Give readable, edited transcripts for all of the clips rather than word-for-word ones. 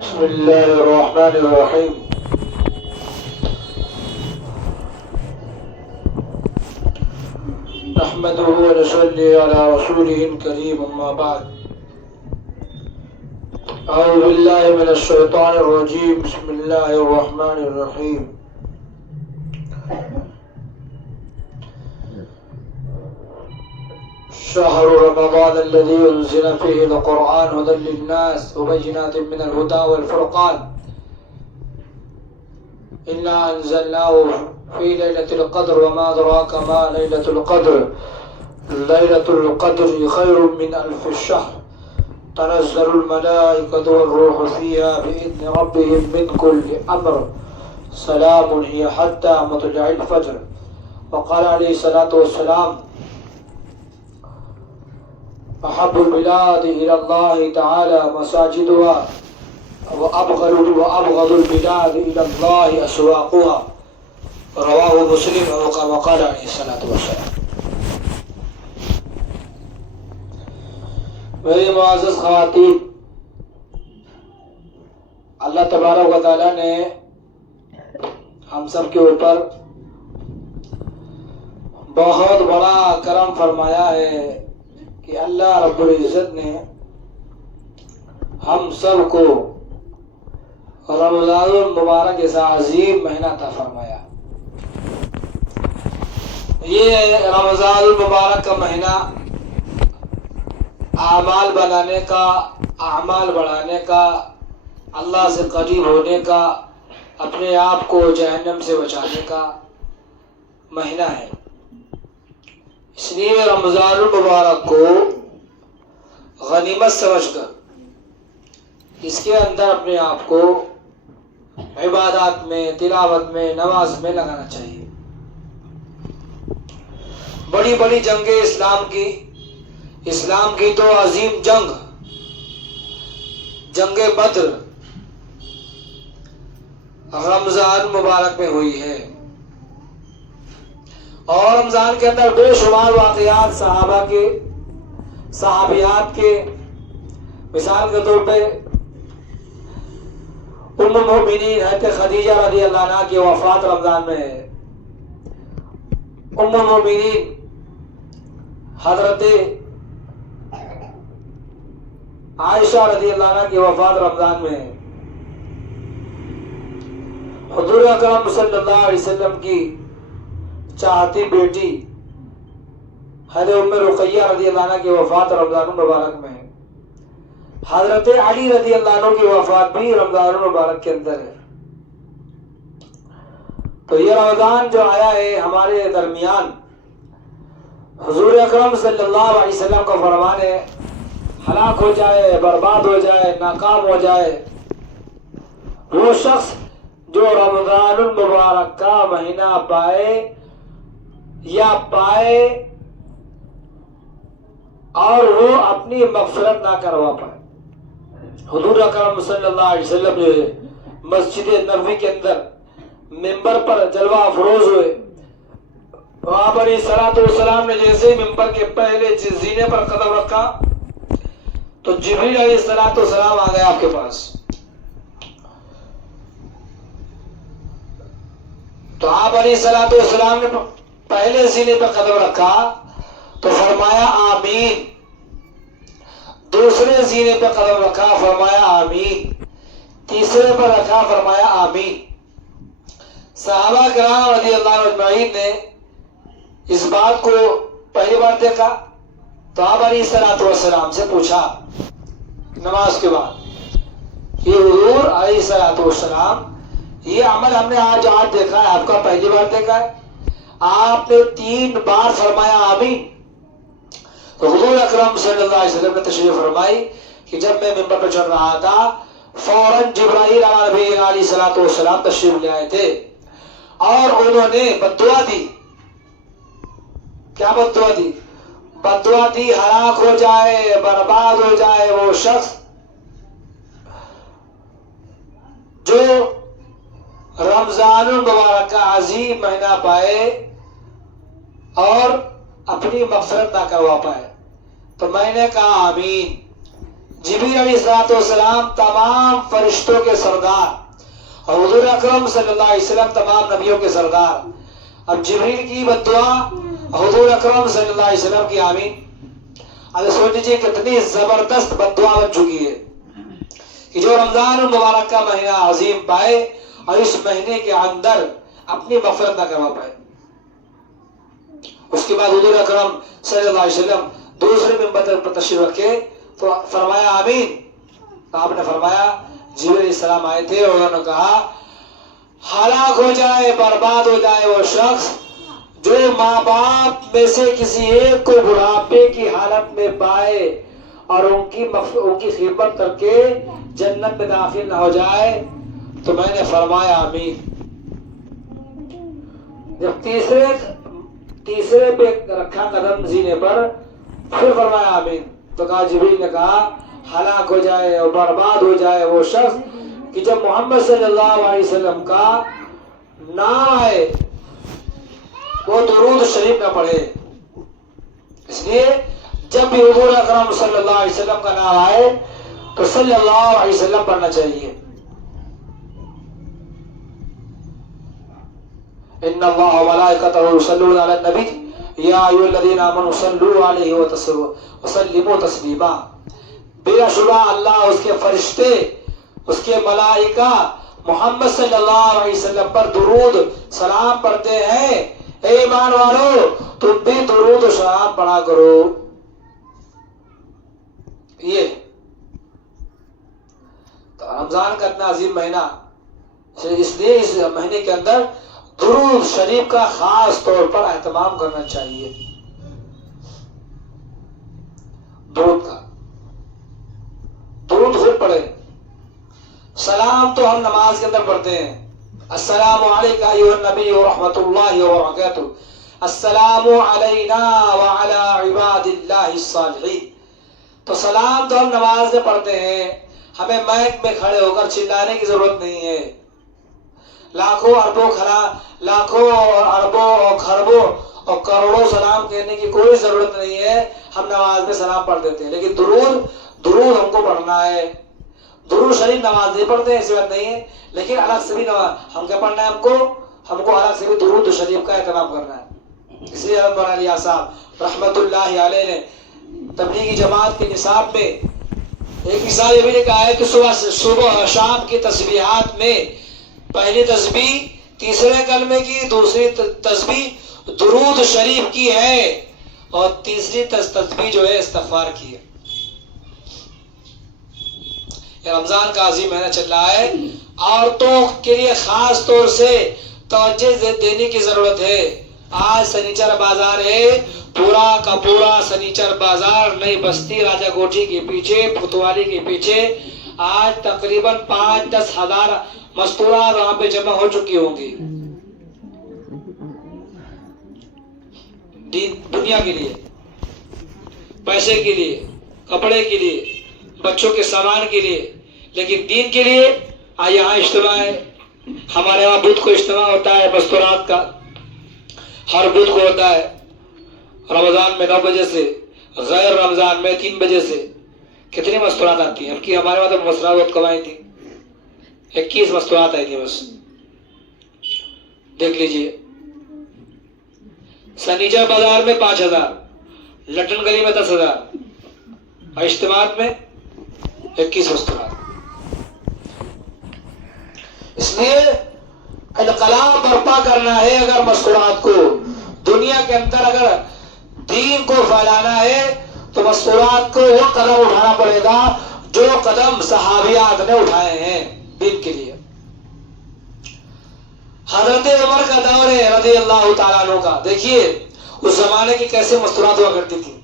بسم الله الرحمن الرحيم. نحمده ونصلي على رسوله الكريم، أما بعد. أعوذ بالله من الشيطان الرجيم. بسم الله الرحمن الرحيم. شهر رمضان الذي أنزل فيه القرآن هدى للناس وبينات من الهدى والفرقان إنا أنزلناه في ليلة القدر وما أدراك ما ليلة القدر. ليلة القدر خير من 1000 شهر تنزل الملائكة والروح فيها بإذن ربهم من كل أمر سلام هي حتى مطلع الفجر. وقال عليه الصلاة والسلام: أحب البلاد إلى الله تعالى مساجدها وأبغض البلاد إلى الله أسواقها. رواه مسلم أو كما قال عليه الصلاة والسلام. میری معزز خواتین، اللہ تبارک و تعالیٰ نے ہم سب کے اوپر بہت بڑا کرم فرمایا ہے کہ اللہ رب العزت نے ہم سب کو رمضان المبارک جیسا عظیم مہینہ عطا فرمایا. یہ رمضان المبارک کا مہینہ اعمال بنانے کا، اعمال بڑھانے کا، اللہ سے قریب ہونے کا، اپنے آپ کو جہنم سے بچانے کا مہینہ ہے. اس لیے رمضان المبارک کو غنیمت سمجھ کر اس کے اندر اپنے آپ کو عبادات میں، تلاوت میں، نماز میں لگانا چاہیے. بڑی بڑی جنگیں اسلام کی تو عظیم جنگ بدر رمضان مبارک میں ہوئی ہے، اور رمضان کے اندر بے شمار واقعات صحابہ کے، صحابیات کے. مثال کے طور پہ ام المؤمنین حضرت خدیجہ رضی اللہ عنہا کی وفات رمضان میں ہے. ام المؤمنین حضرت عائشہ رضی اللہ عنہا کی وفات رمضان میں ہے. حضور اکرم صلی اللہ علیہ وسلم کی چاہتی بیٹی حضرت ام رقیہ رضی اللہ عنہ کی وفات رمضان المبارک میں ہے. حضرت علی رضی اللہ عنہ کی وفات بھی رمضان المبارک کے اندر ہے. تو یہ رمضان جو آیا ہے ہمارے درمیان، حضور اکرم صلی اللہ علیہ وسلم کا فرمان ہے: ہلاک ہو جائے، برباد ہو جائے، ناکام ہو جائے وہ شخص جو رمضان المبارک کا مہینہ پائے اور وہ اپنی مغفرت نہ کروا پائے. حضور اکرم صلی اللہ علیہ وسلم جو ہے مسجد نبوی کے اندر ممبر پر جلوہ افروز ہوئے. وہاں پر صلاۃ والسلام نے جیسے ممبر کے پہلے زینے پر قدم رکھا تو جبریل علیہ الصلوۃ والسلام آ گئے آپ کے پاس. تو آپ علیہ الصلوۃ والسلام نے پہلے زینے پر قدم رکھا تو فرمایا آمین. دوسرے زینے پر قدم رکھا، فرمایا آمین. تیسرے پر رکھا، فرمایا آمین. صحابہ کرام رضی اللہ عنہ اجمعین نے اس بات کو پہلی بار دیکھا تو آپ علیہ الصلوۃ والسلام سے پوچھا نماز کے بعد کہ حضور علیہ الصلوۃ والسلام، یہ عمل ہم نے آج دیکھا ہے، آپ کا پہلی بار دیکھا ہے، آپ نے 3 بار فرمایا آمین. تو حضور اکرم صلی اللہ علیہ وسلم نے تشریف فرمائی کہ جب میں ممبر پر چڑھ رہا تھا فوراً جبرائیل علیہ الصلوۃ والسلام تشریف لے آئے تھے اور انہوں نے بددعا دی. کیا بددعا دی؟ بددعا دی ہلاک ہو جائے، برباد ہو جائے وہ شخص جو رمضان المبارک کا عظیم مہینہ پائے اور اپنی مغفرت نہ کروا پائے. تو میں نے کہا آمین. جبریل علیہ السلام تمام فرشتوں کے سردار اور حضور اکرم صلی اللہ علیہ وسلم تمام نبیوں کے سردار. اب جبریل کی بد دعا حضور اکرم صلی اللہ علیہ وسلم کی آمین. اب سوچ لیجیے کتنی زبردست بد دعا بن چکی ہے کہ جو رمضان المبارک کا مہینہ عظیم پائے اور اس مہینے کے اندر اپنی مغفرت نہ کروا پائے. اس کے بعد حضور اکرم صلی اللہ علیہ وسلم دوسرے منبر پر تشریف رکھے تو فرمایا آمین. آپ نے فرمایا جبریل علیہ السلام آئے تھے اور انہوں نے کہا ہلاک ہو جائے برباد ہو جائے وہ شخص جو ماں باپ میں سے کسی ایک کو بڑھاپے کی حالت میں پائے اور ان کی خدمت کر کے جنت میں داخل نہ ہو جائے. تو میں نے فرمایا آمین. جب تیسرے پہ رکھا قدم زینے پر پھر فرمایا آمین. تو کہا جبریل نے کہا ہلاک ہو جائے اور برباد ہو جائے وہ شخص کہ جب محمد صلی اللہ علیہ وسلم کا نام آئے وہ درود شریف نہ پڑھے. اس لیے جب بھی حضور اکرم صلی اللہ علیہ وسلم کا نام آئے تو صلی اللہ علیہ وسلم پڑھنا چاہیے. ان اللہ وملائکتہ یصلون علی النبی یا ایھا الذین آمنوا صلوا علیہ وسلموا تسلیما. بلا شبہ اللہ اس کے فرشتے اس کے ملائکہ محمد صلی اللہ علیہ وسلم پر درود سلام پڑھتے ہیں. اے ایمان والو تم بھی درود و سلام پڑھا کرو. یہ تو رمضان کا اتنا عظیم مہینہ اس لیے اس مہینے کے اندر درود شریف کا خاص طور پر اہتمام کرنا چاہیے. درود خود پڑھے. سلام تو ہم نماز کے اندر پڑھتے ہیں السلام علیکم ایھا النبی ورحمۃ اللہ وبرکاتہ السلام علینا وعلی عباد اللہ الصالحین. تو سلام تو ہم نماز میں پڑھتے ہیں. ہمیں مائک میں کھڑے ہو کر چلانے کی ضرورت نہیں ہے. لاکھوں اربوں اور خربوں اور کروڑوں سلام کہنے کی کوئی ضرورت نہیں ہے. ہم نماز میں سلام پڑھ دیتے ہیں لیکن درود ہم کو پڑھنا ہے. درود شریف نماز نہیں پڑھتے ہیں ایسی بات نہیں ہے لیکن الگ سے بھی ہم کیا پڑھنا ہے ہم کو الگ سے بھی درود شریف کا اہتمام کرنا ہے. اس لیے حضرت مولانا الیاس صاحب رحمۃ اللہ علیہ نے تبلیغی جماعت کے نصاب میں ایک مثال یہ بھی لکھا ہے کہ صبح شام کی تسبیحات میں پہلی تسبیح تیسرے کلمے کی دوسری تسبیح درود شریف کی ہے اور تیسری تسبیح جو ہے استغفار کی ہے. رمضان کا عظیم مہینہ چل رہا ہے. عورتوں کے لیے خاص طور سے توجہ دینے کی ضرورت ہے. آج سنیچر بازار ہے پورا کا پورا سنیچر بازار نئی بستی راجا کوٹھی کے پیچھے پھتوالی کے پیچھے آج تقریباً 5-10 ہزار مستورات وہاں پہ جمع ہو چکی ہوں گی. دنیا کے لیے پیسے کے لیے کپڑے کے لیے بچوں کے سامان کے لیے لیکن دین کے لیے یہاں اجتماع ہے. ہمارے یہاں بدھ کو اجتماع ہوتا ہے مستورات کا ہر بدھ کو ہوتا ہے. رمضان میں 9 بجے سے غیر رمضان میں 3 بجے سے کتنی مستورات آتی ہیں. کہ ہمارے وہاں تو مستورات بہت کم آئی تھی 21 مستورات آئی تھی بس. دیکھ لیجئے سنیچر بازار میں 5000 لٹن گلی میں 10,000 اور اجتماعات میں 21 مستورات. اس لیے انقلاب برپا کرنا ہے. اگر مستورات کو دنیا کے اندر اگر دین کو پھیلانا ہے تو مستورات کو وہ قدم اٹھانا پڑے گا جو قدم صحابیات نے اٹھائے ہیں دین کے لیے. حضرت عمر کا دور ہے رضی اللہ تعالیٰ عنہ کا. دیکھیے اس زمانے کی کیسے مستورات ہوا کرتی تھی.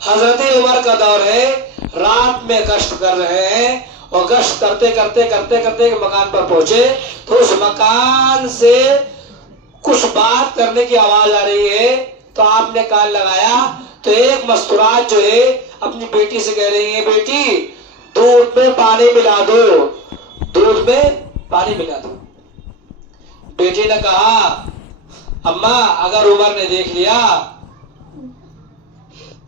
حضرت عمر کا دور ہے رات میں گشت کر رہے ہیں اور گشت کرتے کرتے کرتے کرتے مکان پر پہنچے تو اس مکان سے کچھ بات کرنے کی آواز آ رہی ہے تو آپ نے کان لگایا تو ایک مستورات جو ہے اپنی بیٹی سے کہہ رہی ہے بیٹی دودھ میں پانی ملا دو دودھ میں پانی ملا دو. بیٹی نے کہا اماں اگر عمر نے دیکھ لیا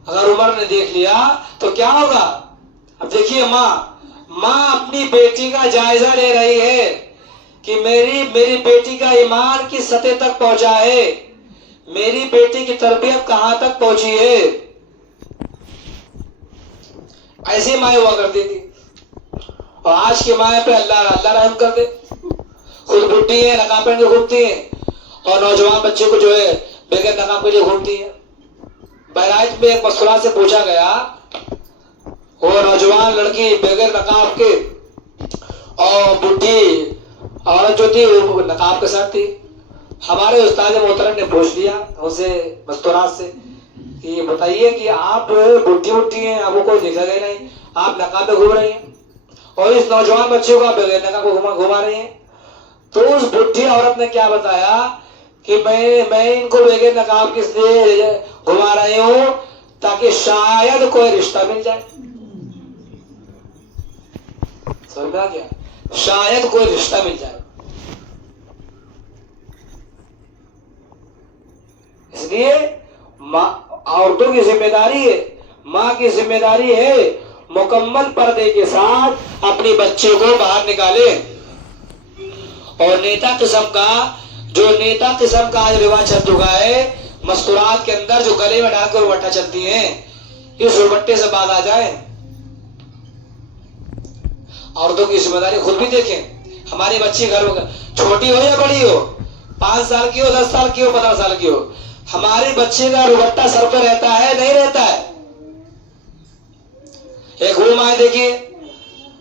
اگر عمر نے دیکھ لیا تو کیا ہوگا؟ اب دیکھیے ماں اپنی بیٹی کا جائزہ لے رہی ہے کہ میری بیٹی کا ایمان کس سطح تک پہنچا ہے، میری بیٹی کی تربیت کہاں تک پہنچی ہے. ایسی مائیں ہوا کرتی تھی. اور آج کی مائیں پہ اللہ رحم کر دے، خود بڈھی ہے، نقاب پہن کے گھومتی ہیں، اور نوجوان بچے کو جو ہے بغیر نقاب کے لیے گھومتی ہیں. بہرائچ میں ایک مسئلہ سے پوچھا گیا، وہ نوجوان لڑکی بغیر نقاب کے اور بڈھی عورت جو تھی وہ نقاب کے ساتھ تھی. ہمارے استاد محترم نے پوچھ لیا اسے مستورات سے کہ یہ بتائیے کہ آپ بڈھی ہیں، آپ کو کوئی دیکھا گیا نہیں، آپ نقاب میں گھوم رہی ہیں اور اس نوجوان بچے کو آپ بغیر نقاب کو گھما رہی ہیں. تو اس بڈھی عورت نے کیا بتایا کہ میں ان کو بغیر نقاب کس لیے گھما رہی ہوں تاکہ شاید کوئی رشتہ مل جائے. سمجھ میں آ گیا؟ شاید کوئی رشتہ مل جائے. اس لیے عورتوں کی ذمہ داری ہے، ماں کی ذمہ داری ہے مکمل پردے کے ساتھ اپنی بچے کو باہر نکالے. اور نیتا قسم کا آج رواج چل چکا ہے، مستورات کے اندر جو گلے میں ڈال کر روبٹا چلتی ہیں، اس روبٹے سے باز آ جائیں. عورتوں کی ذمہ داری خود بھی دیکھیں. ہماری بچی گھر چھوٹی ہو یا بڑی ہو، 5 سال کی ہو، 10 سال کی ہو، 15 سال کی ہو، ہماری بچی کا روبٹا سر پہ رہتا ہے نہیں رہتا ہے. ایک وہ ماں دیکھیے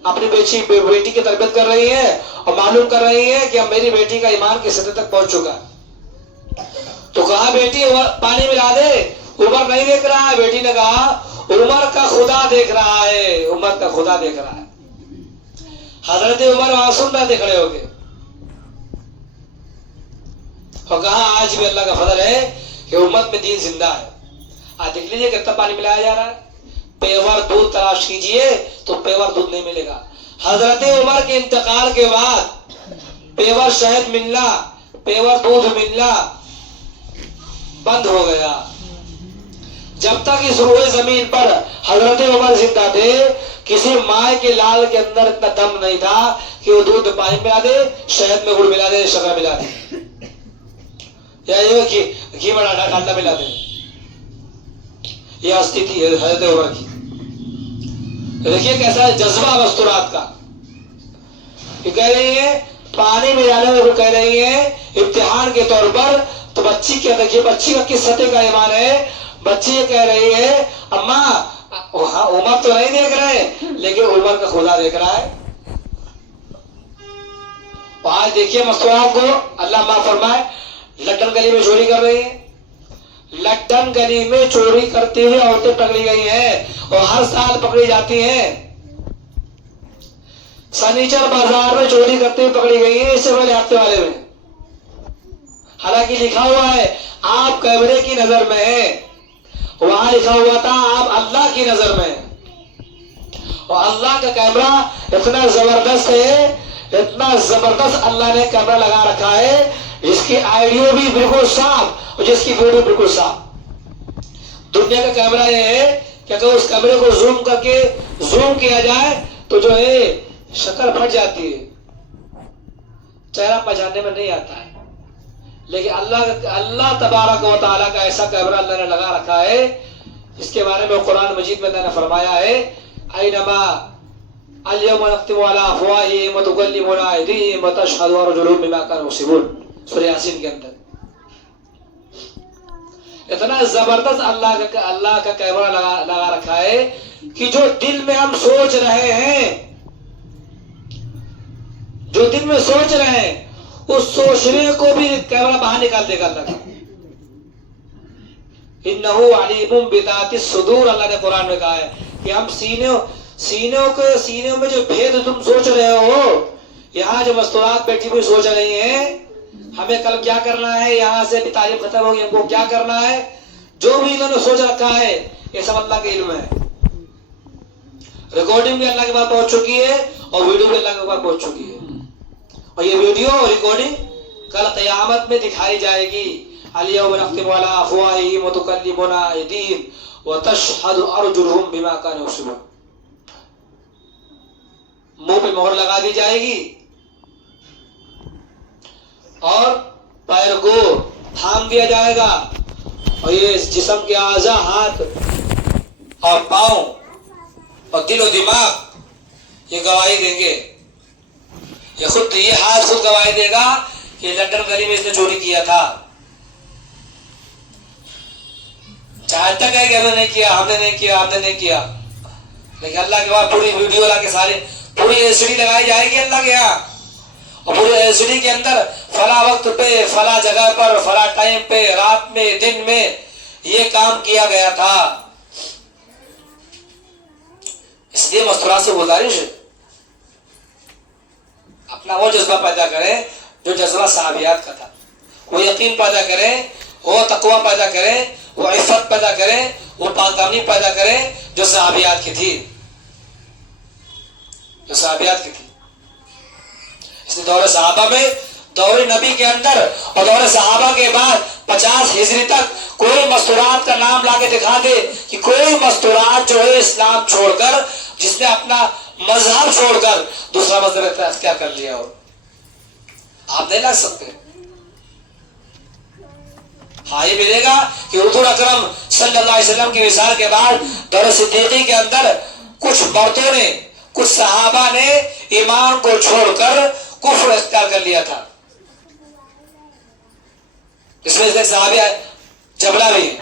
اپنی بیٹی کی تربیت کر رہی ہے اور معلوم کر رہی ہے کہ اب میری بیٹی کا ایمان کس سطح تک پہنچ چکا. تو کہا بیٹی پانی ملا دے، عمر نہیں دیکھ رہا ہے. بیٹی نے کہا عمر کا خدا دیکھ رہا ہے، عمر کا خدا دیکھ رہا ہے. حضرت عمر وہاں سن رہے تھے کھڑے ہو کے، اور کہا آج بھی اللہ کا فضل ہے کہ امت میں دین زندہ ہے. آج دیکھ لیجیے کتنا پانی ملایا جا رہا ہے. پیور دودھ تلاش کیجئے تو پیور دودھ نہیں ملے گا. حضرت عمر کے انتقال کے بعد پیور شہد ملنا، پیور دودھ ملنا بند ہو گیا. جب تک اس روئے زمین پر حضرت عمر زندہ تھے، کسی ماں کے لال کے اندر اتنا دم نہیں تھا کہ وہ دودھ میں پانی ملا دے، شہد میں گڑ ملا دے، شکر ملا دے، یا یہ گھی میں ڈالڈا ملا دے. یہ ہستی تھی حضرت عمر کی. دیکھیے کیسا جذبہ مستورات کا. یہ کہہ رہی ہے پانی میں ڈالنے کو کہہ رہی ہے امتحان کے طور پر. تو بچی کیا دیکھیے، بچی کا کس سطح کا ایمان ہے. بچی یہ کہہ رہی ہے اماں عمر تو نہیں دیکھ رہے لیکن عمر کا خدا دیکھ رہا ہے. آج دیکھیے مستورات کو اللہ معاف فرمائے، لٹن گلی میں چوری کر رہی ہیں. لٹن گلی میں چوری کرتی ہوئی عورتیں پکڑی گئی ہیں اور ہر سال پکڑی جاتی ہیں. سنیچر بازار میں چوری کرتے ہوئے پکڑی گئی ہیں اس سے پہلے ہفتے والے میں. حالانکہ لکھا ہوا ہے آپ کیمرے کی نظر میں ہیں، وہاں لکھا ہوا تھا آپ اللہ کی نظر میں ہیں. اور اللہ کا کیمرہ اتنا زبردست ہے، اتنا زبردست اللہ نے کیمرہ لگا رکھا ہے جس کی آڈیو بھی بالکل صاف اور جس کی ویڈیو بالکل صاف. دنیا کا کیمرہ یہ ہے کہ اگر اس کیمرے کو زوم کیا جائے تو جو ہے شکل پھٹ جاتی ہے، چہرہ پہچاننے میں نہیں آتا ہے. لیکن اللہ تبارک و تعالیٰ کا ایسا کیمرہ اللہ نے لگا رکھا ہے جس کے بارے میں قرآن مجید میں اللہ نے فرمایا ہے اینما الیوم نختم علی افواہہم وتکلمنا ایدیہم وتشہد ارجلہم بما کانوا یکسبون، سورہ یاسین کے اندر. اتنا زبردست اللہ کا کیمرہ لگا رکھا ہے کہ جو دل میں ہم سوچ رہے ہیں، جو دل میں سوچ رہے ہیں اس سوچنے کو بھی کیمرہ باہر نکال دے گا اللہ. انہ علیم بذات الصدور، اللہ نے قرآن میں کہا ہے کہ ہم سینوں میں جو بھید تم سوچ رہے ہو، یہاں جو مستورات بیٹھی ہوئی سوچ رہی ہیں ہمیں کل کیا کرنا ہے، یہاں سے بھی تعلیم ختم ہوگی، ہم کو کیا کرنا ہے، جو بھی انہوں نے سوچ رکھا ہے یہ سب اللہ کے علم ہے. ریکارڈنگ بھی اللہ کے پاس پہنچ چکی ہے اور ویڈیو بھی اللہ کے پاس پہنچ چکی ہے. اور یہ ویڈیو اور ریکارڈنگ کل قیامت میں دکھائی جائے گی. الیوم نختم علی افواہہم وتکلمنا ایدیہم وتشهد ارجلهم بما كانوا يكسبون. منہ پہ مہر لگا دی جائے گی اور پیر کو تھام دیا جائے گا اور یہ جسم کے اعضاء ہاتھ اور پاؤں اور دل و دماغ یہ گواہی دیں گے. یہ ہاتھ خود گواہی دے گا کہ لندن گلی میں اس نے چوری کیا تھا. چاہتا ہے کہ ہم نے نہیں کیا لیکن اللہ کے بعد پوری ویڈیو لا کے سارے پوری ایل سی ڈی لگائی جائے گی اللہ کے یہاں اور پوری ایل سی ڈی کے اندر فلاں وقت پہ فلاں جگہ پر فلاں ٹائم پہ رات میں دن میں یہ کام کیا گیا تھا. اس لیے مستورات سے گزارش ہے اپنا وہ جذبہ پیدا کریں جو جذبہ صحابیات کا تھا. وہ یقین پیدا کریں, وہ تقوی پیدا کریں, وہ عفت پیدا کریں, وہ پاکدامنی پیدا کریں جو صحابیات کی تھی. اس لیے دور صحابہ میں, دور نبی کے اندر اور دور صحابہ کے بعد 50 ہجری تک کوئی مستورات کا نام لا کے دکھا دے کہ کوئی مستورات جو ہے اسلام چھوڑ کر, جس نے اپنا مذہب چھوڑ کر دوسرا مذہب اختیار کر لیا ہو, آپ نہیں لا سکتے. ہاں یہ ملے گا کہ حضور اکرم صلی اللہ علیہ وسلم کی وصال کے بعد دور صدیقی کے اندر کچھ مردوں نے, کچھ صحابہ نے ایمان کو چھوڑ کر کفر اختیار کر لیا تھا. اس میں سے صحابی جبلا بھی ہے,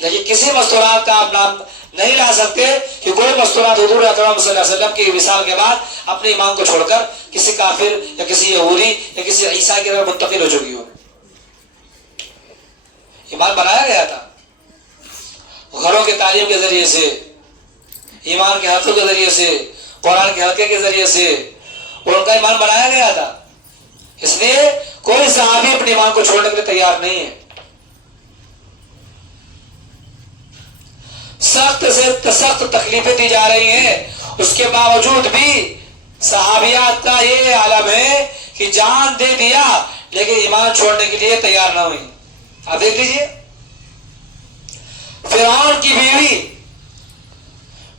لیکن کسی مستورات کا آپ نام نہیں لا سکتے کہ کوئی مستورات حضور اکرم صلی اللہ علیہ وسلم کی وصال کے بعد اپنے ایمان کو چھوڑ کر کسی کافر یا کسی یہودی یا کسی عیسائی کی طرف منتقل ہو چکی ہو. ایمان بنایا گیا تھا گھروں کے تعلیم کے ذریعے سے, ایمان کے حلقوں کے ذریعے سے, قرآن کے حلقے کے ذریعے سے, اور ان کا ایمان بنایا گیا تھا. اس لیے کوئی صحابی اپنے ایمان کو چھوڑنے کے لیے تیار نہیں ہے. سخت سے سخت تکلیفیں دی جا رہی ہیں, اس کے باوجود بھی صحابیات کا یہ عالم ہے کہ جان دے دیا لیکن ایمان چھوڑنے کے لیے تیار نہ ہوئی. آپ دیکھ لیجیے فرعون کی بیوی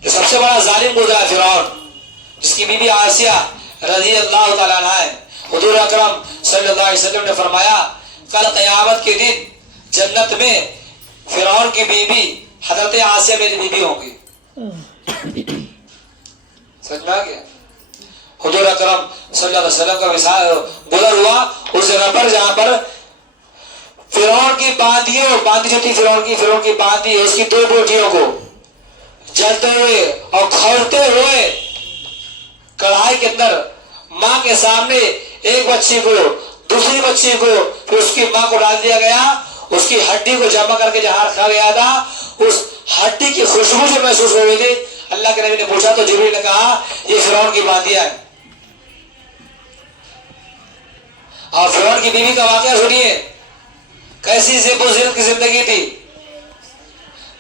جو سب سے بڑا ظالم گزرا فرعون, جس کی بیوی آسیہ رضی اللہ تعالیٰ عنہا ہے. حضور اکرم صلی اللہ علیہ وسلم نے فرمایا کل قیامت کے دن جنت میں فرعون کی بیوی حضرت آسیہ میری بیوی ہوں گی. سمجھ میں آ گیا؟ حضور اکرم صلی اللہ علیہ وسلم کا وصال گزر ہوا اس جگہ پر جہاں پر فرعون کی باندھی جو تھی, فرعون کی باندھی, اس کی 2 بیٹیوں کو جلتے ہوئے اور کھولتے ہوئے کڑھائی کے اندر ماں کے سامنے ایک بچی کو, دوسری بچی کو, پھر اس کی ماں کو ڈال دیا گیا. اس کی ہڈی کو جمع کر کے جہاں رکھا گیا تھا, اس ہڈی کی خوشبو جو محسوس ہو گئی تھی. اللہ کے نبی نے پوچھا تو جبریل نے کہا یہ فرعون کی باندیاں ہیں. اور فرعون کی بیوی کا واقعہ سنیے, کیسی زیب کی زندگی تھی.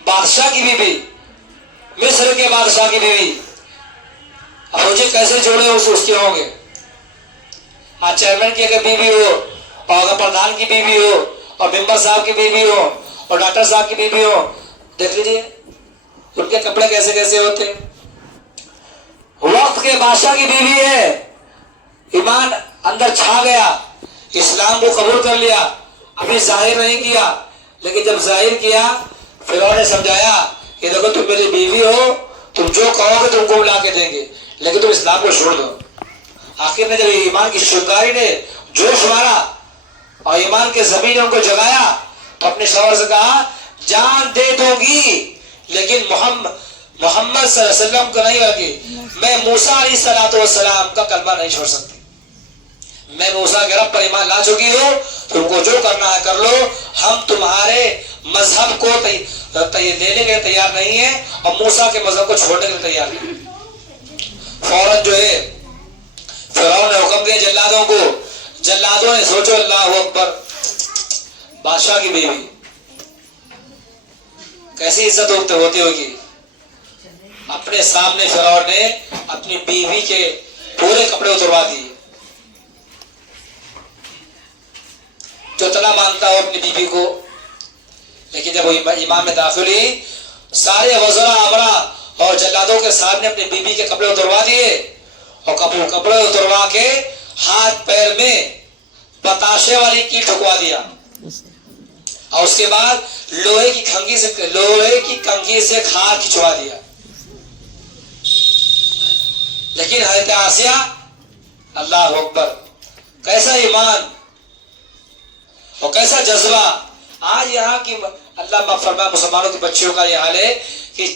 بادشاہ کی بیوی, مصر کے بادشاہ کی بیوی. اب مجھے کیسے جوڑے اس کے ہوں گے. آج چیئرمین کی اگر بیوی ہو, اور اگر پردھان کی بیوی ہو, اور ممبر صاحب کی بیوی ہو, اور ڈاکٹر صاحب کی بیوی ہو, دیکھ لیجیے ان کے کپڑے کیسے کیسے ہوتے. وقت کے بادشاہ کی بیوی ہے, ایمان اندر چھا گیا, اسلام کو قبول کر لیا, ابھی ظاہر نہیں کیا, لیکن جب ظاہر کیا فرعون نے سمجھایا کہ دیکھو تم میری بیوی ہو, تم جو کہو گے تم کو لا کے دیں گے, لیکن تم اسلام کو چھوڑ دو. آخر میں جب ایمان کی شنگاری نے جوش مارا اور ایمان کے زمین نے ان کو جگایا تو اپنے شوہر سے کہا جان دے دوں گی لیکن محمد صلی اللہ علیہ وسلم کو نہیں رکھی. میں موسیٰ علیہ السلام کا کلمہ نہیں چھوڑ سکتی. میں موسیٰ کے رب پر ایمان لا چکی ہوں, تم کو جو کرنا ہے کر لو, ہم تمہارے مذہب کو لینے کے تیار نہیں ہیں اور موسیٰ کے مذہب کو چھوڑنے کے تیار نہیں. فوراً جو ہے فرعون نے حکم دیا جلادوں کو, جلادوں نے سوچو اللہ اکبر, بادشاہ کی بیوی کیسی عزت ہوتی ہوگی. اپنے سامنے فرعون نے اپنی بیوی کے پورے کپڑے اتروا دیے. جو اتنا مانتا ہو اپنی بیوی کو, لیکن جب وہ ایمان میں داخل ہوئی سارے وزراء امراء اور جلادوں کے سامنے اپنی بیوی کے کپڑے اتروا دیے اور کپڑے اتروا کے ہاتھ پیر میں پتاشے والی کی ٹھکوا دیا اور اس کے بعد لوہے کی کنگھی سے کھار کھچوا دیا. لیکن حضرت آسیہ اللہ اکبر کیسا ایمان اور کیسا جذبہ. آج یہاں کی اللہ فرمائے مسلمانوں کی بچیوں کا یہ حال ہے کہ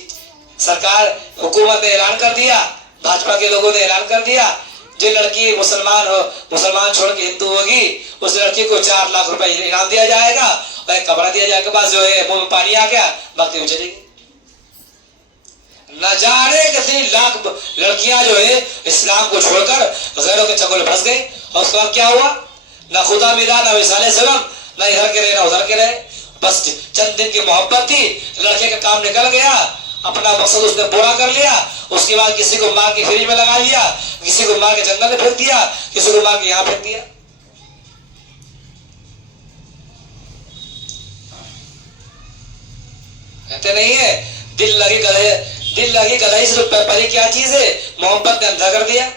سرکار حکومت نے اعلان کر دیا, بھاجپا کے لوگوں نے اعلان کر دیا جو لڑکی مسلمان چھوڑ کے ہندو ہوگی اس لڑکی کو 4 لاکھ روپے انعام دیا جائے گا اور ایک کپڑا دیا جائے گا. بعد جو ہے منہ میں پانی آ گیا باقی وہ چلے گی. نہ جانے کتنی لاکھ لڑکیاں جو ہے اسلام کو چھوڑ کر غیروں کے چنگل میں پھنس گئی اور اس کے بعد کیا ہوا؟ نہ خدا ملا نہ وصال سلم, نہ ادھر کے رہے نہ ادھر کے رہے. بس چند دن کی محبت تھی, لڑکے کا کام نکل گیا, اپنا مقصد اس نے پورا کر لیا. اس کے بعد کسی کو مار کے فریج میں لگا لیا, کسی کو مار کے جنگل میں پھینک دیا, کسی کو مار کے یہاں پھینک دیا. کہتے نہیں ہے دل لگی گدھائی سے پہلی کیا چیز ہے؟ محبت نے اندھا کر دیا.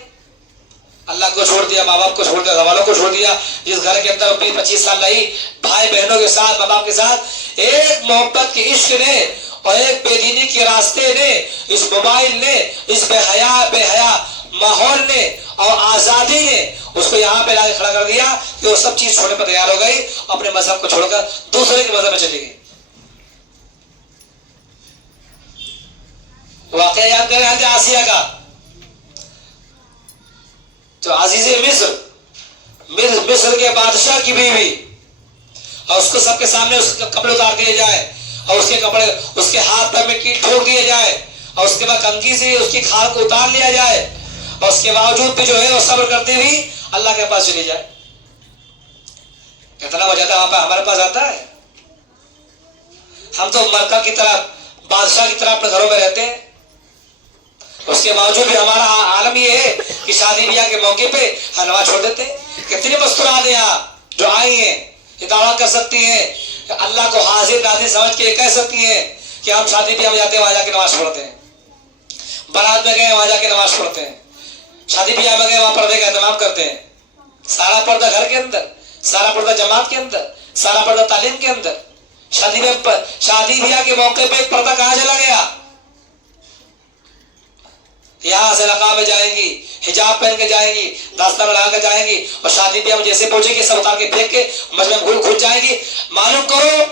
اللہ کو چھوڑ دیا, ماں باپ کو چھوڑ دیا, گھر والوں کو چھوڑ دیا. جس گھر کے اندر 20-25 سال رہی بھائی بہنوں کے ساتھ, ماں باپ کے ساتھ, ایک محبت کے عشق نے اور ایک بے دینی کے راستے نے, اس موبائل نے, اس بے حیا ماحول نے اور آزادی نے اس کو یہاں پہ لا کے کھڑا کر دیا کہ وہ سب چیز چھوڑنے پر تیار ہو گئی, اپنے مذہب کو چھوڑ کر دوسرے کے مذہب میں چلی گئی. واقعہ یاد کریں حضرت آسیہ کا, تو عزیز مصر کے بادشاہ کی بیوی, اور اس کو سب کے سامنے اس کے کپڑے اتار دیے جائے اور اس کے ہاتھ پیر میں کیٹ ٹھوک دیے جائے اور اس کے بعد کنگھی سے اس کی کھال کو اتار لیا جائے اور اس کے باوجود بھی جو ہے وہ صبر کرتے ہوئے اللہ کے پاس چلی جائے. کتنا مزہ وہاں پہ ہمارے پاس آتا ہے. ہم تو ملکہ کی طرح, بادشاہ کی طرح اپنے گھروں میں رہتے ہیں, اس کے باوجود بھی ہمارا عالم یہ ہے کہ شادی بیاہ کے موقع پہ ہم نماز چھوڑ دیتے ہیں. کتنی مستورات ہیں یہاں جو آئی ہیں, یہ دعویٰ کر سکتی ہیں کہ اللہ کو حاضر ناظر سمجھ کے کہہ سکتی ہیں کہ ہم شادی بیاہ میں جاتے ہیں, وہاں جا کے نماز پڑھتے ہیں, بارات میں گئے وہاں جا کے نماز پڑھتے ہیں, شادی بیاہ میں گئے وہاں پردے کا اہتمام کرتے ہیں. سارا پردہ گھر کے اندر, سارا پردہ جماعت کے اندر, سارا پردہ تعلیم کے اندر. شادی بیاہ کے موقع پہ ایک پردہ کہاں چلا گیا؟ یہاں سے نقاب میں جائیں گی, حجاب پہن کے جائیں گی, داستان لگا کے جائیں گی اور شادی بیاہ میں جیسے پہنچے گی سب اتار کے پھینک کے مجمع میں گھس جائیں گی. معلوم کرو,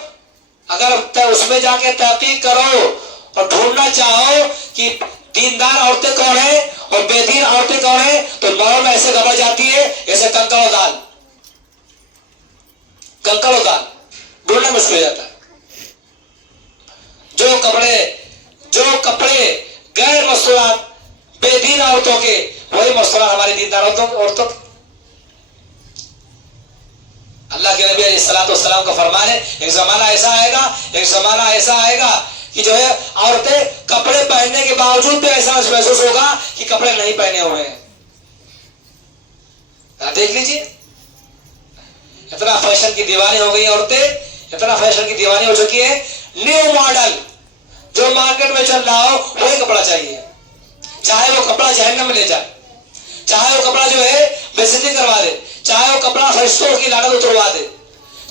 اگر اس میں جا کے تحقیق کرو اور ڈھونڈنا چاہو کہ دیندار عورتیں کون ہیں اور بے دین عورتیں کون ہیں, تو ماحول میں ایسے گھبرا جاتی ہے ایسے کنکڑ و دال ڈھونڈنا مشکل ہو جاتا ہے. جو کپڑے غیر مستورات بے دین عورتوں کے, وہی مستورات ہماری دیندار عورتوں کے. اللہ کے نبی علیہ الصلوۃ والسلام کا فرمان ہے, ایک زمانہ ایسا آئے گا کہ جو ہے عورتیں کپڑے پہننے کے باوجود بھی ایسا محسوس ہوگا کہ کپڑے نہیں پہنے ہوئے ہیں. دیکھ لیجیے, اتنا فیشن کی دیوانی ہو گئی عورتیں, اتنا فیشن کی دیوانی ہو چکی ہے. نیو ماڈل جو مارکیٹ میں چل رہا ہو وہی کپڑا چاہیے, چاہے وہ کپڑا جہنم میں لے جائے, چاہے وہ کپڑا جو ہے بے عزتی کروا دے, چاہے وہ کپڑا فرشتوں کی لعنت اتروا دے,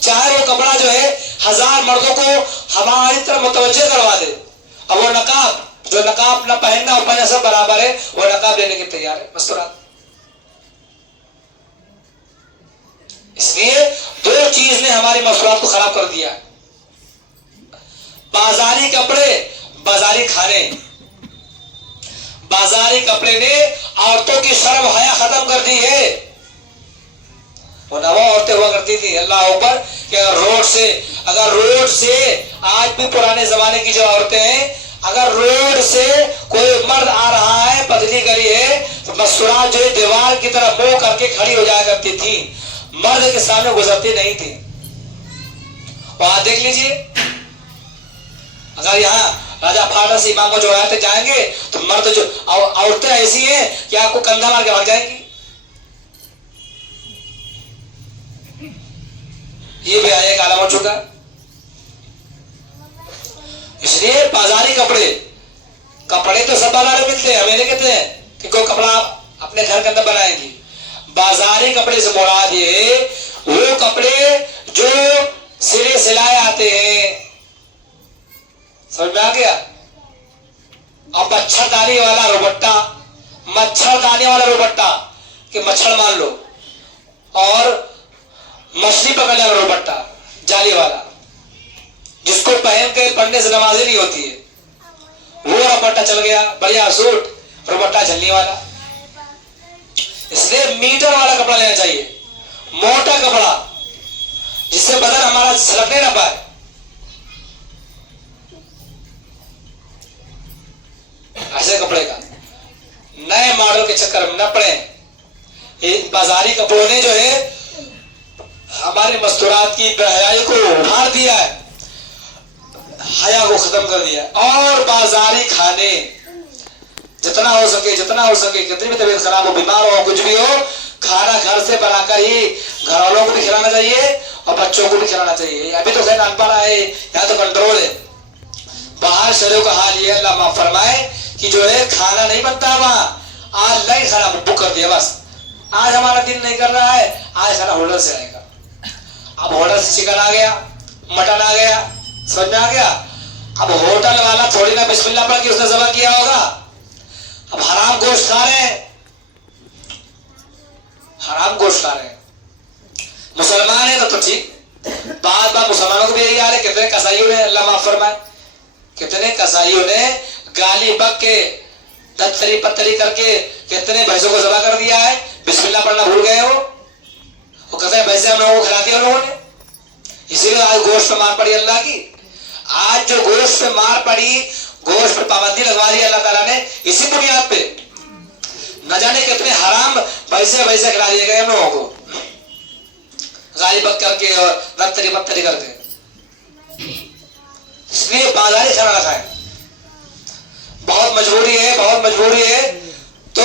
چاہے وہ کپڑا جو ہے 1000 مردوں کو ہماری طرف متوجہ کروا دے. اور وہ نقاب جو نقاب نہ پہننا اور پہننا سب برابر ہے, وہ نقاب لینے کے تیار ہے. مستورات. اس لیے 2 چیز نے ہماری مستورات کو خراب کر دیا ہے, بازاری کپڑے, بازاری کھانے. بازاری کپڑے نے عورتوں کی شرم حیا ختم کر دی ہے. وہ نوا عورتیں ہوا کرتی تھی, اللہ اوپر, کہ اگر روڈ سے آج بھی پرانے زمانے کی جو عورتیں ہیں, اگر روڈ سے کوئی مرد آ رہا ہے, پتلی گلی ہے, تو مستورات جو ہے دیوار کی طرف منہ کر کے کھڑی ہو جایا کرتی تھی, مرد کے سامنے گزرتی نہیں تھی. وہاں دیکھ لیجیے, اگر یہاں راجہ پھاٹا سے امام جو آتے جائیں گے تو مرد جو عورتیں ایسی ہیں کہ آپ کو کندھا مار کے بھاگ جائیں گی. یہ بھی ایک عالم ہو چکا. اس لیے بازاری کپڑے تو سب بازار میں ملتے ہیں. ہمیں نہیں کہتے ہیں کہ کوئی کپڑا اپنے گھر کے اندر بنائیں گے. بازاری کپڑے سے مراد یہ وہ کپڑے جو سلے سلائے آتے ہیں. سمجھ میں آ گیا؟ اب مچھردانی والا روبٹا کہ مچھر مان لو، اور مچھلی پکڑنے والا روبٹا جالی والا جس کو پہن کے پڑھنے سے نمازیں نہیں ہوتی ہے، وہ روبٹا چل گیا. بڑھیا سوٹ روبٹا چلنے والا. اس لیے میٹر والا کپڑا لینا چاہیے، موٹا کپڑا جس سے بدن ہمارا سلٹنے نہ پائے. ایسے کپڑے کا نئے ماڈل کے چکر میں نہ پڑے. بازاری کپڑوں نے جو ہے ہماری مستورات کی بے حیائی کو ابھار دیا ہے، حیا کو ختم کر دیا. اور بازاری کھانے جتنا ہو سکے کتنی بھی طبیعت خراب ہو، بیمار ہو، کچھ بھی ہو، کھانا گھر سے بنا کر ہی گھر والوں کو بھی کھلانا چاہیے اور بچوں کو بھی کھلانا چاہیے. ابھی تو خیر ان پڑھ ہے، یہاں تو کنٹرول ہے. باہر شہروں کا حال یہ اللہ معاف فرمائے کہ جو ہے کھانا نہیں بنتا وہاں، آج نہیں کھانا بک کر دیا، بس آج ہمارا دن نہیں کر رہا ہے، آج کھانا ہوٹل سے آئے گا. اب ہوٹل سے چکن آ گیا، مٹن آ گیا، سمجھ میں آ گیا. اب ہوٹل والا تھوڑی نا بسم اللہ پڑھ کے اس نے ذبح کیا ہوگا. اب حرام گوشت کھا رہے ہیں. مسلمان ہیں تو ٹھیک، بات مسلمانوں کو بھی یہی حال ہے. کتنے کسائیوں نے اللہ معاف فرمائے، کتنے کسائیوں نے گالی بک کے دتری پتری کر کے کتنے بھینسوں کو ذبح کر دیا ہے. بسم اللہ پڑھنا بھول گئے وہ کہتے ہیں بھینسیں ہم لوگوں کو کھلا دیا انہوں نے. اسی لیے آج گوشت پہ مار پڑی اللہ کی. آج جو گوشت پہ مار پڑی، گوشت پہ پابندی لگوا دی اللہ تعالیٰ نے، اسی بنیاد پہ نہ جانے کتنے حرام بھینسے کھلا دیے گئے ہم لوگوں کو، گالی بک کر کے اور دتری پتری کر کے. اس لیے بازاری کھانا نہ کھائیں. بہت مجبوری ہے تو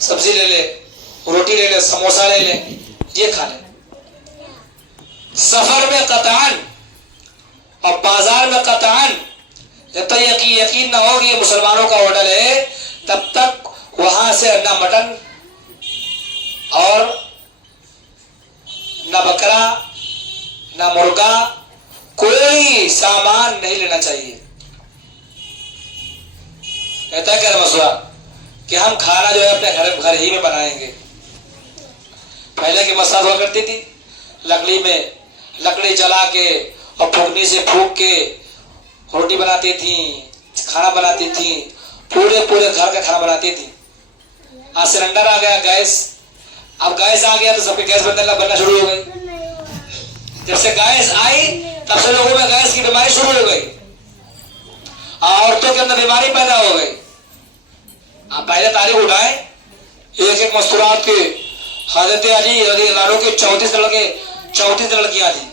سبزی لے لے، روٹی لے لے، سموسا لے لے، یہ کھا لے. سفر میں قطعاً اور بازار میں قطعاً جب تک یقین نہ ہو کہ یہ مسلمانوں کا ہوٹل ہے، تب تک وہاں سے نہ مٹن اور نہ بکرا نہ مرغا کوئی سامان نہیں لینا چاہیے. کہتا ہے کہ مسئلہ کہ ہم کھانا جو ہے اپنے گھر ہی میں بنائیں گے. پہلے کی مسئلہ ہوا کرتی تھی لکڑی جلا کے اور پھونکنے سے پھونک کے روٹی بناتی تھی، کھانا بناتی تھی، پورے گھر کا کھانا بناتی تھی. آج سلنڈر آ گیا، گیس. اب گیس آ گیا تو سب کے گیس بننا شروع ہو گئی. جب سے گیس آئی تب سے لوگوں میں گیس کی بیماری شروع ہو گئی، عورتوں کے اندر بیماری پیدا ہو گئی. آپ پہلے تاریخ اٹھائیں، ایک مستورات کے حضرت علی رضی اللہ عنہ کے 34 لڑکیاں تھیں.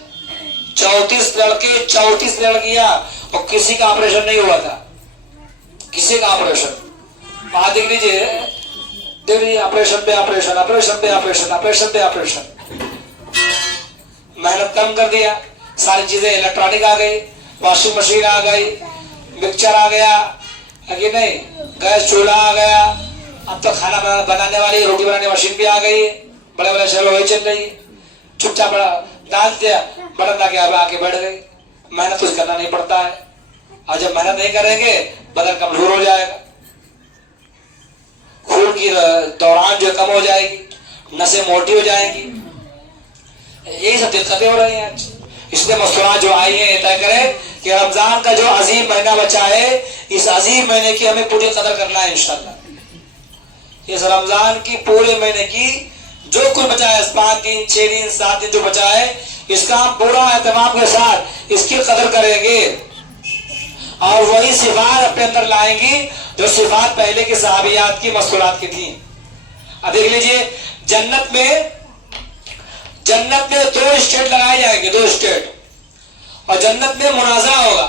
34 لڑکیاں، اور کسی کا آپریشن نہیں ہوا تھا. کسی کا آپریشن وہاں دیکھ لیجیے، آپریشن پہ آپریشن. محنت کم کر دیا، ساری چیزیں الیکٹرانک آ گئی، واشنگ مشین آ گئی، مکسچر آ گیا، کہ نہیں، گیس چولہا آ گیا. اب تو کھانا بنانے والی روٹی بنانے مشین بھی آ گئی، بڑے شہروں وہی چل رہی ہے. چپ چاپ ڈال دیا بٹن آ کے بیٹھ گئی. محنت کچھ کرنا نہیں پڑتا ہے، اور جب محنت نہیں کریں گے بدن کمزور ہو جائے گا، خون کی دوران جو کم ہو جائے گی، نسیں موٹی ہو جائیں گی. یہی سب دقتیں ہو رہی ہیں. اس لیے مستورات جو آئی ہیں طے کریں کہ رمضان کا جو عظیم مہینہ بچا ہے، اس عظیم مہینے کی ہمیں پوری قدر کرنا ہے انشاءاللہ. اس رمضان کی پورے مہینے کی جو کچھ بچا ہے، 5 دن 6 دن 7 دن جو بچا ہے، اس کا ہم پورا اہتمام کے ساتھ اس کی قدر کریں گے اور وہی صفات اپنے اندر لائیں گی جو صفات پہلے کے صحابیات کی مستورات کی تھیں. اب دیکھ لیجئے، جنت میں 2 اسٹیٹ لگائے جائیں گے، 2 اسٹیٹ، اور جنت میں مناظرہ ہوگا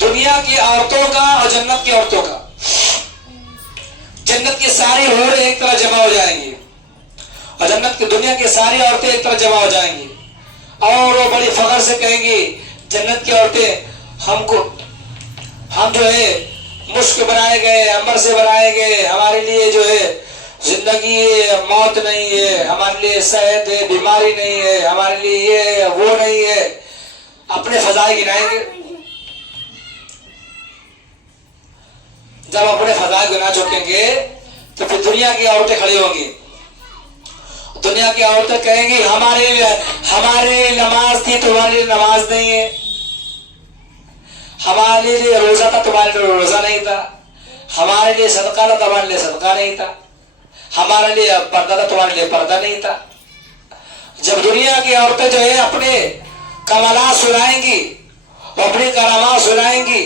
دنیا کی عورتوں کا اور جنت کی عورتوں کا. جنت کی ساری حوریں ایک طرح جمع ہو جائیں گی اور جنت کی دنیا کی ساری عورتیں ایک طرح جمع ہو جائیں گی، اور وہ بڑی فخر سے کہیں گی جنت کی عورتیں ہم جو ہے مشک بنائے گئے، انبر سے بنائے گئے، ہمارے لیے جو ہے زندگی ہے، موت نہیں ہے، ہمارے لیے صحت ہے، بیماری نہیں ہے، ہمارے لیے یہ وہ نہیں ہے، اپنے فضائل گنائیں گے. جب اپنے فضائل گنا چکیں گے تو پھر دنیا کی عورتیں کھڑی ہوں گی. دنیا کی عورتیں کہیں گی ہمارے نماز تھی، تمہارے لیے نماز نہیں ہے، ہمارے لیے روزہ تھا، تمہارے لیے روزہ نہیں تھا، ہمارے لیے صدقہ تھا، تمہارے لیے صدقہ نہیں تھا، ہمارے لیے پردہ تھا، تمہارے لیے پردہ نہیں تھا. جب دنیا کی عورتیں جو ہے اپنے کمالات سنائیں گی، اپنی کرامات سنائیں گی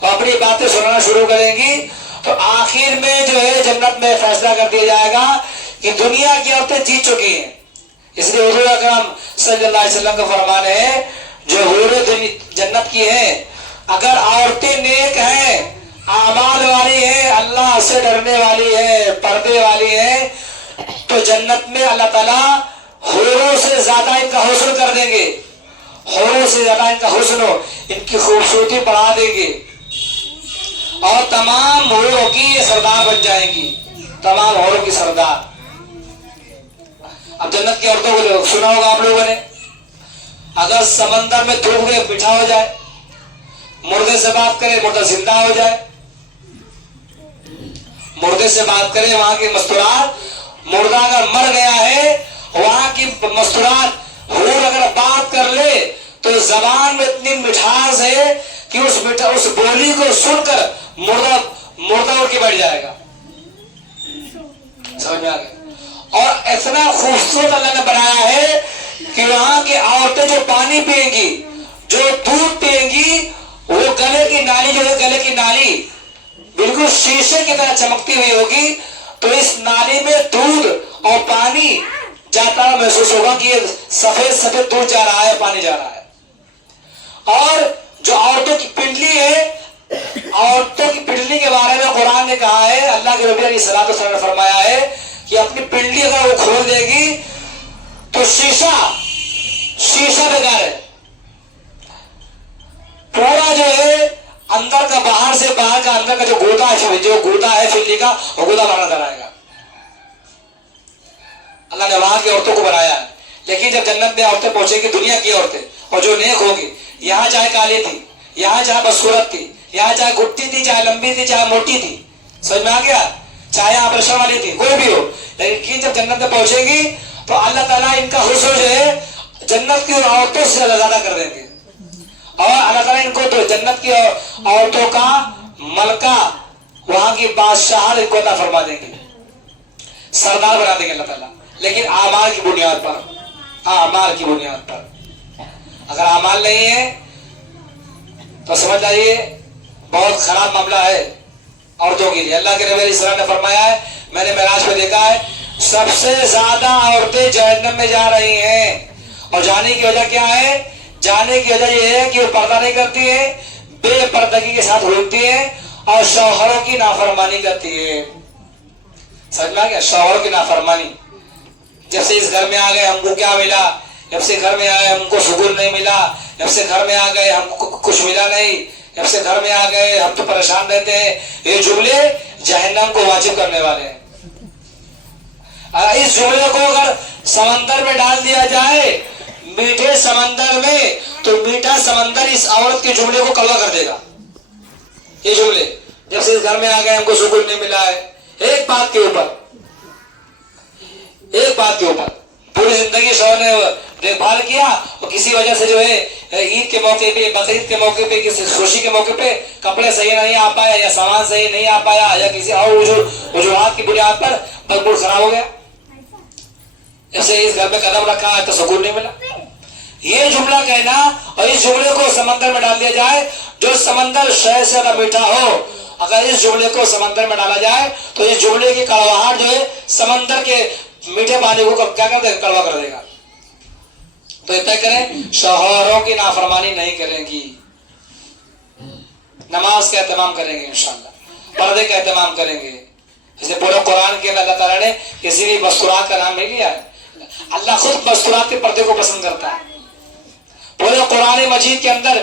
اور اپنی باتیں سنانا شروع کریں گی تو آخر میں جو ہے جنت میں فیصلہ کر دیا جائے گا کہ دنیا کی عورتیں جیت چکی ہیں. اس لیے حضور اکرم صلی اللہ علیہ وسلم کا فرمان ہے جو حوریں جنت کی ہیں اگر عورتیں نیک ہیں، اعمال والی ہیں، اللہ سے ڈرنے والی ہیں، پردے والی ہیں، تو جنت میں اللہ تعالیٰ حوروں سے زیادہ ان کا حسن کر دیں گے، حوروں سے زیادہ ان کا حسن ہو، ان کی خوبصورتی بڑھا دیں گے اور تمام حوروں کی یہ سردار بن جائیں گی، تمام حوروں کی سردار. اب جنت کی عورتوں کو سنا ہوگا آپ لوگوں نے، اگر سمندر میں ڈوب کے بٹھا ہو جائے، مردے سے بات کرے مردہ زندہ ہو جائے، مردے سے بات کرے وہاں کی مستورات، مردہ اگر مر گیا ہے وہاں کی مستورات حور اگر بات کر لے تو زبان میں اتنی مٹھاس ہے کہ اس بولی کو سن کر مردہ اڑ کے بیٹھ جائے گا. سمجھ میں آ گیا؟ اور اتنا خوبصورت اللہ نے بنایا ہے کہ وہاں کی عورتیں جو پانی پئیں گی، جو دودھ پئیں گی، وہ گلے کی نالی جو ہے، گلے کی نالی بالکل شیشے کی طرح چمکتی ہوئی ہوگی. تو اس نالی میں دودھ اور پانی جاتا ہوا محسوس ہوگا کہ یہ سفید سفید دودھ جا رہا ہے، پانی جا رہا ہے. اور جو عورتوں کی پنڈلی ہے، عورتوں کی پنڈلی کے بارے میں قرآن نے کہا ہے، اللہ کے نبی علیہ الصلوۃ والسلام نے فرمایا ہے کہ اپنی پنڈلی اگر وہ کھول دے گی تو شیشہ بیکار ہے، پورا جو ہے اندر کا باہر سے باہر کا اندر کا جو گودا ہے پنڈلی کا، وہ گودا باہر نظر آئے گا. اللہ نے وہاں کی عورتوں کو بنایا ہے. لیکن جب جنت میں عورتیں پہنچیں گی، دنیا کی عورتیں، اور جو نیک ہوگی، یہاں چاہے کالی تھی، یہاں چاہے بدصورت تھی، یہاں چاہے گٹی تھی، چاہے لمبی تھی، چاہے موٹی تھی، سمجھ میں آ گیا، چاہے آپریشن والی تھی، کوئی بھی ہو، لیکن جب جنت میں پہنچے گی تو اللہ تعالیٰ ان کا حسن جو ہے جنت کی عورتوں سے زیادہ کر دیں گے. اور اللہ تعالیٰ ان کو تو جنت کی عورتوں کا ملکہ، وہاں کی بادشاہ ان کو عطا فرما دیں گے، سردار بنا دیں گے اللہ تعالیٰ. لیکن اعمال کی بنیاد پر، اعمال کی بنیاد پر. اگر اعمال نہیں ہے تو سمجھ آئیے بہت خراب معاملہ ہے عورتوں کے لیے. اللہ کے نبی علیہ السلام نے فرمایا ہے، میں نے معراج پہ دیکھا ہے، سب سے زیادہ عورتیں جہنم میں جا رہی ہیں. اور جانے کی وجہ کیا ہے؟ جانے کی وجہ یہ ہے کہ وہ پردہ نہیں کرتی ہیں، بے پردگی کے ساتھ گھومتی ہیں اور شوہروں کی نافرمانی کرتی ہے. سمجھ میں آ گیا؟ شوہروں کی نافرمانی. جب سے اس گھر میں آ گئے ہم کو کیا ملا، جب سے گھر میں آئے ہم کو سکون نہیں ملا، جب سے گھر میں آ گئے ہم کو کچھ ملا نہیں، جب سے گھر میں آ گئے ہم تو پریشان رہتے ہیں. یہ جملے جہنم کو واجب کرنے والے ہیں. اس جملے کو اگر سمندر میں ڈال دیا جائے، میٹھے سمندر میں، تو میٹھا سمندر اس عورت کے جملے کو کڑوا کر دے گا. یہ جملے جب سے اس گھر میں آ گئے ہم کو سکون نہیں ملا ہے، ایک بات کے اوپر پوری زندگی شوہر نے دیکھ بھال کیا اور کسی وجہ سے جو ہے عید کے موقع پہ، بقرعید کے موقع پہ، کسی خوشی کے موقع پہ کپڑے صحیح نہیں آ پایا یا سامان صحیح نہیں آ پایا یا کسی اور وجوہات کی بنیاد پر بس موڈ خراب ہو گیا، جیسے اس گھر میں قدم رکھا ہے تو سکون نہیں ملا. یہ جملہ کہنا اور اس جملے کو سمندر میں ڈال دیا جائے، جو سمندر شہد سے زیادہ میٹھا ہو، اگر اس جملے کو سمندر میں ڈالا جائے تو اس جملے کی کڑواہٹ جو ہے سمندر کے میٹھے پانی کو کیا کر دے گا؟ کڑوا کر دے گا. تو اتنا کریں، شوہروں کی نافرمانی نہیں کریں گی، نماز کا اہتمام کریں گے، انشاءاللہ پردے کا اہتمام کریں گے. جیسے پورے قرآن کے اللہ تعالیٰ نے کسی بھی مستورات کا نام نہیں لیا ہے. اللہ خود مستورات کے پردے کو پسند کرتا ہے. پورے قرآن مجید کے اندر